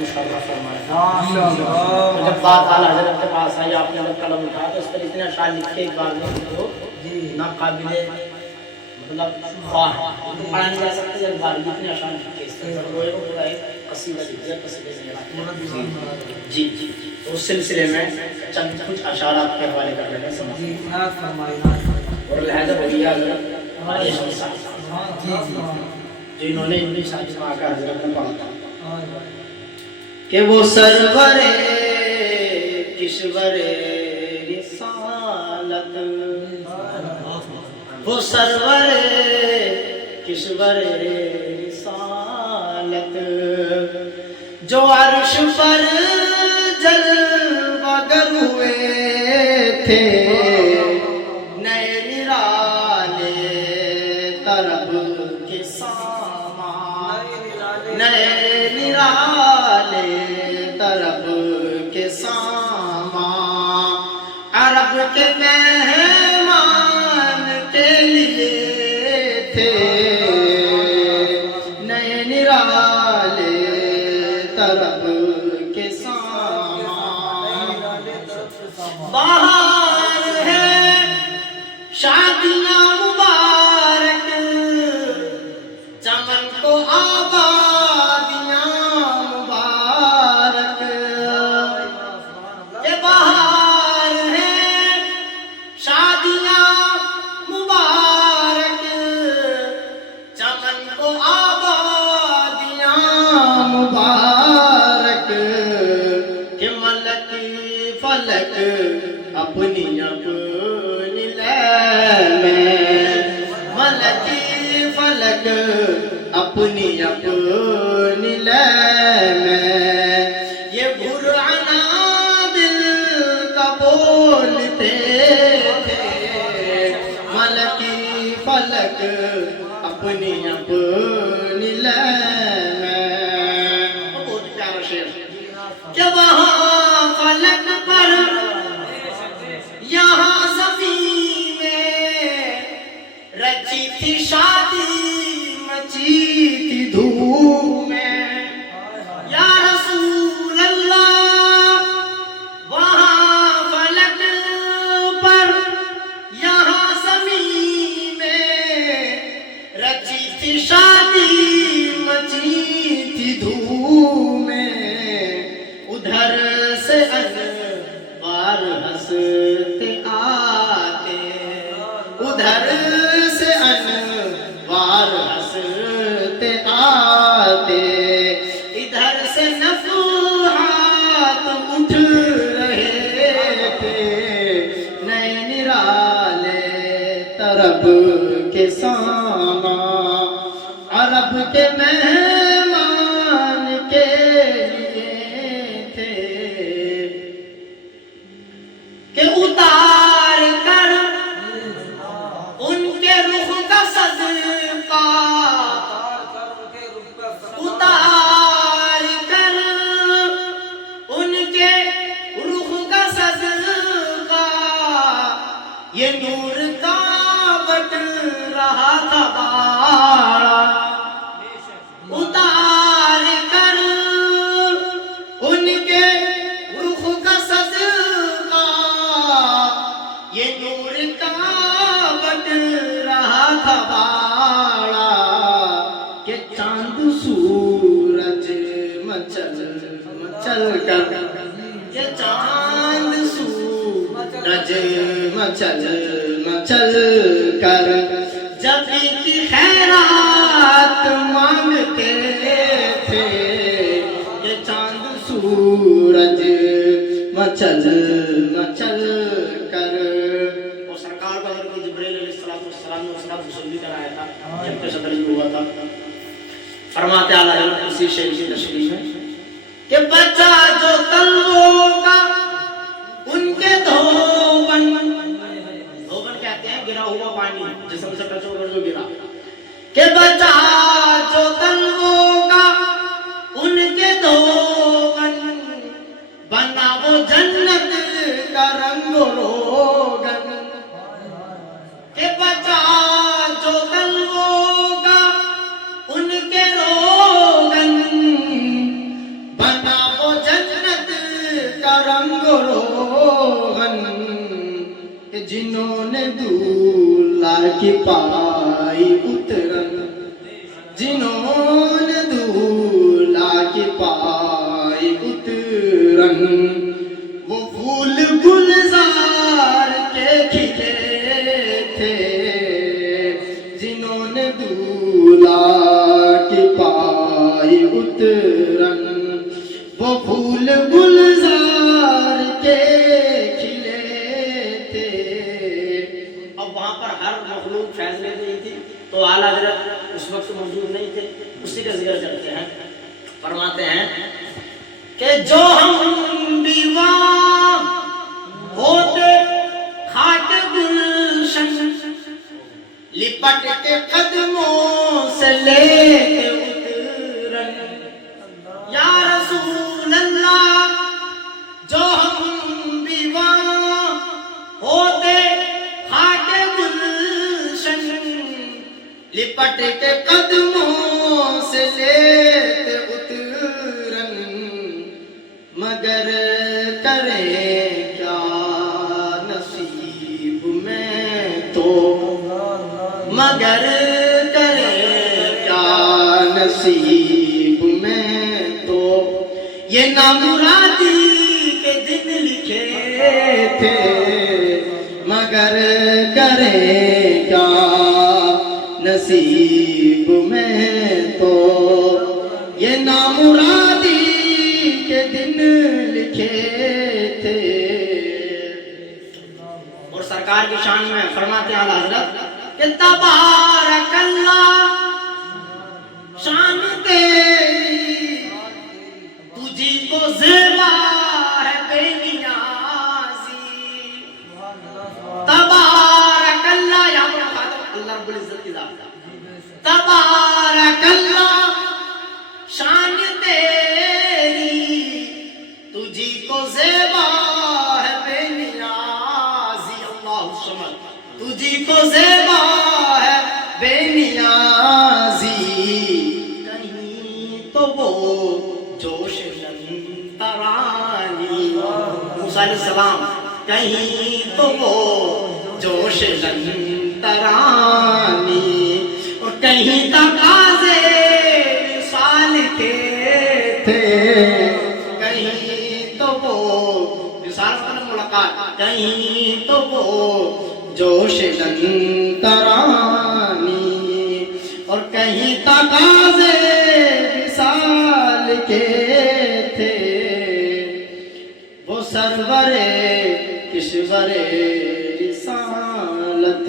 مشرف فرمائے. جب بات اعلیٰ حضرت کے پاس آئی آپ نے الگ قلم اٹھا تو اس پر اتنے اشعار لکھے ایک بار میں جو ناقابل مطلب خواہ پڑھا نہیں جا سکتے. جب بار اتنے اشعار لکھے اس طرح روئے کو پورا ایک قصیدہ لکھ دیا قصیدے سے. جی جی اس سلسلے میں چند کچھ اشعارات کے حوالے کر رہے ہیں سمجھ اور لہذا ولی حضرت ہمارے صاحب جو انہوں نے انگلش شاعری میں آ کر حضرت نے پڑھا تھا کہ وہ سرور کشور رسالت وہ سرور کشور رسالت جو عرش پر جلوہ گر ہوئے تھے نئے نرالے طرب کے سامان نئے نرالے طرب کے سامان عرب کے مہمان کے لیے تھے نئے نرالے طرب کے سامان. باہر ہے شادیاں مبارک چمن کو آبادیاں مبارک یہ باہر ہے شادیاں مبارک چمن کو آبادیاں مبارک کہ ملک فلک اپنی اپنی لے میں ملک فلک اپنی اپنی لے میں یہ برعنا دل کا بولتے تھے ملک فلک اپنی اپنی لے میں. بہت پیارا شعر کہ وہاں فلک پر یہاں زمین میں رچی تھی شادی مچی تھی دھوم میں یا رسول اللہ. وہاں فلک پر یہاں زمین میں رچی تھی شادی مچی تھی دھوم میں ادھر سے انوار ہنستے آتے ادھر سے انوار ہنستے آتے ادھر سے نفحات اٹھ رہے تھے نئے نرالے طرب کے سامان عرب کے مہمان کے لیے تھے کہ اتار کر ان کے رخ کا صدقہ اتار کر ان کے رخ کا صدقہ یہ نور کا بٹ رہا تھا باڑا اتار کر ان کے رخ کا صدقہ یہ نور کا بٹ رہا تھا باڑا کہ چاند سورج مچل مچل کر یہ چاند سورج مچل مچل کر جب کی خیرات مانگتے تھے یہ چاند سورج مچل مچل کر. اور سرکار کو حضرت جبرائیل علیہ السلام نے اس کا غسل بھی کرایا تھا جب کہ صدر ہوا تھا. فرماتے اعلیٰ حضرت اسی شعر کی تشریح میں کہ بچہ جو تلووں کا ان کے دھوبن کہتے ہیں گرا ہوا پانی جسم سے ٹچ ہو کر جو گرا کہ بچہ جو تلووں کا ان کے دھوبن بنا وہ جنت کا رنگ و روغن کہ بچہ جو تلووں کا ان کے روغن بنا وہ جنت کا رنگ روغن جنہوں نے دولہا کی پائی اترن، جنہوں نے دولہا کی پائی اترن، وہ پھول گلزار کے کھلے تھے جنہوں نے دولہا کی پائی اترن، وہ پھول گلزار کے کھلے تھے۔ اب وہاں پر ہر مخلوق فیض لے رہی تھی تو اعلیٰ حضرت اس وقت موجود نہیں تھے، اسی کا ذکر کرتے ہیں، فرماتے ہیں کہ جو ہم بیوہ ہوتے خاک گلشن لپٹ کے قدموں سے لے اترن، یا رسول اللہ جو ہم بیوہ ہوتے خاک گلشن لپٹ کے قدموں سے لیتے اترن، مگر کریں کیا نصیب میں تو، مگر کریں کیا نصیب میں تو، یہ نامرادی کے دن لکھے تھے، مگر کریں کیا نصیب میں تو، یہ نامرادی کے دن لکھے تھے۔ اور سرکار کی شان میں فرماتے ہیں اعلیٰ حضرت کہ تبارک اللہ شان تیری تجھی کو زیبا ہے بے نیازی، تبارک اللہ، یہاں پر مخاطب اللہ رب العزت کی ذات، تبارک اللہ شان تیری تجھی کو زیبا ہے بے نیازی، اللہ الصمد، تجھی کو زیبا ہے بے نیازی، کہیں تو وہ جوش ترانی، موسیٰ علیہ السلام، کہیں تو وہ جوش ترانی، اور کہیں تقاضے وصال کے تھے کہیں تو وہ وصال پر ملاقات، کہیں تو وہ جوش ترانی، اور کہیں تقاضے وصال کے تھے، وہ سرور کشور رسالت